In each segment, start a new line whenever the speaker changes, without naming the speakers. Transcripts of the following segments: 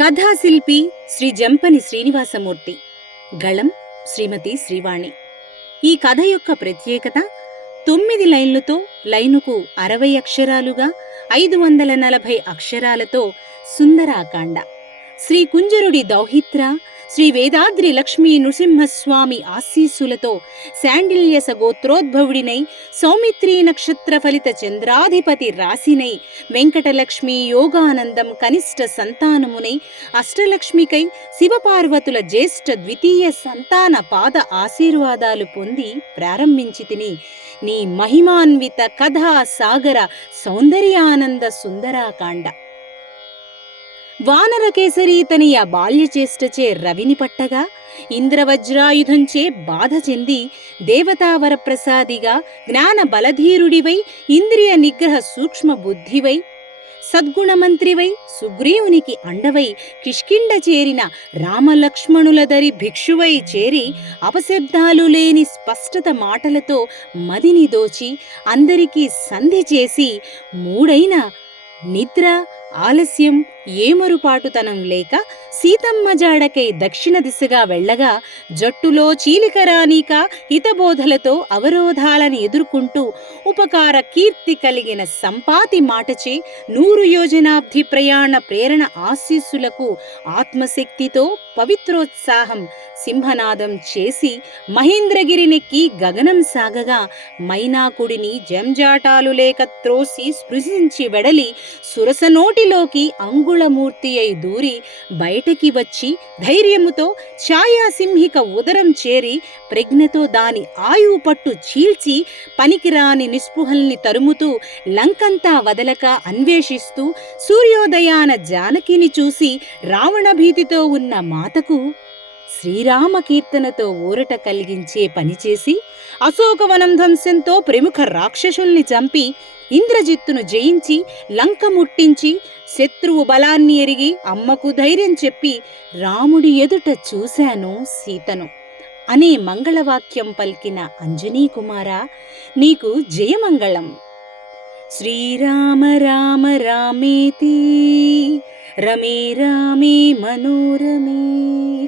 కథాశిల్పి శ్రీ జంపని శ్రీనివాసమూర్తి. గళం శ్రీమతి శ్రీవాణి. ఈ కథ యొక్క ప్రత్యేకత తొమ్మిది లైన్లతో లైనుకు అరవై అక్షరాలుగా ఐదు వందల నలభై అక్షరాలతో సుందరాకాండ. శ్రీ కుంజరుడి దౌహిత్ర శ్రీ వేదాద్రి లక్ష్మీ నృసింహస్వామి ఆశీస్సులతో శాండిల్యస గోత్రోద్భవుడినై సౌమిత్రీ నక్షత్ర ఫలిత చంద్రాధిపతి రాశినై వెంకటలక్ష్మి యోగానందం కనిష్ట సంతానమునై అష్టలక్ష్మికై శివపార్వతుల జ్యేష్ఠ ద్వితీయ సంతాన పాద ఆశీర్వాదాలు పొంది ప్రారంభించితిని. నీ మహిమాన్విత కథా సాగర సౌందర్యానంద సుందరాకాండ. వానరకేసరీతనియ బాల్యచేష్టచే రవిని పట్టగా ఇంద్రవజ్రాయుధంచే బాధ చెంది దేవతావరప్రసాదిగా జ్ఞాన బలధీరుడివై ఇంద్రియ నిగ్రహ సూక్ష్మ బుద్ధివై సద్గుణమంత్రివై సుగ్రీవునికి అండవై కిష్కిండ చేరిన రామలక్ష్మణులదరి భిక్షువై చేరి అపశబ్దాలు లేని స్పష్టత మాటలతో మదిని దోచి అందరికీ సంధి చేసి మూడైన నిద్ర ఆలస్యం ఏమరుపాటుతనం లేక సీతమ్మ జాడకై దక్షిణ దిశగా వెళ్ళగా జట్టులో చీలికరానీక హితబోధలతో అవరోధాలను ఎదుర్కొంటూ ఉపకార కీర్తి కలిగిన సంపాతి మాటచే నూరు యోజనాబ్ధి ప్రయాణ ప్రేరణ ఆశీస్సులకు ఆత్మశక్తితో పవిత్రోత్సాహం సింహనాదం చేసి మహేంద్రగిరినెక్కి గగనం సాగగా మైనాకుడిని జంజాటాలు లేక త్రోసి స్పృశించి వెడలి సురసనోటి ఇంటిలోకి అంగుళమూర్తి అయి దూరి బయటికి వచ్చి ధైర్యముతో ఛాయాసింహిక ఉదరం చేరి ప్రజ్ఞతో దాని ఆయువు పట్టు చీల్చి పనికిరాని నిస్పృహల్ని తరుముతూ లంకంతా వదలక అన్వేషిస్తూ సూర్యోదయాన జానకిని చూసి రావణ భీతితో ఉన్న మాతకు శ్రీరామ కీర్తనతో ఊరట కలిగించే పనిచేసి అశోకవనం ధ్వంసంతో ప్రముఖ రాక్షసుల్ని చంపి ఇంద్రజిత్తును జయించి లంక ముట్టించి శత్రువు బలాన్ని ఎరిగి అమ్మకు ధైర్యం చెప్పి రాముడి ఎదుట చూశాను సీతను. అనే మంగళవాక్యం పలికిన అంజనీకుమారా నీకు జయమంగళం. శ్రీరామ రామ రామేతి రమే రామే మనోరమే.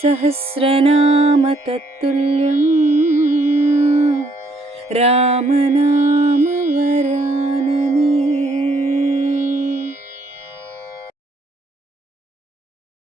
सहस्रनाम तत्तुल्यं रामनाम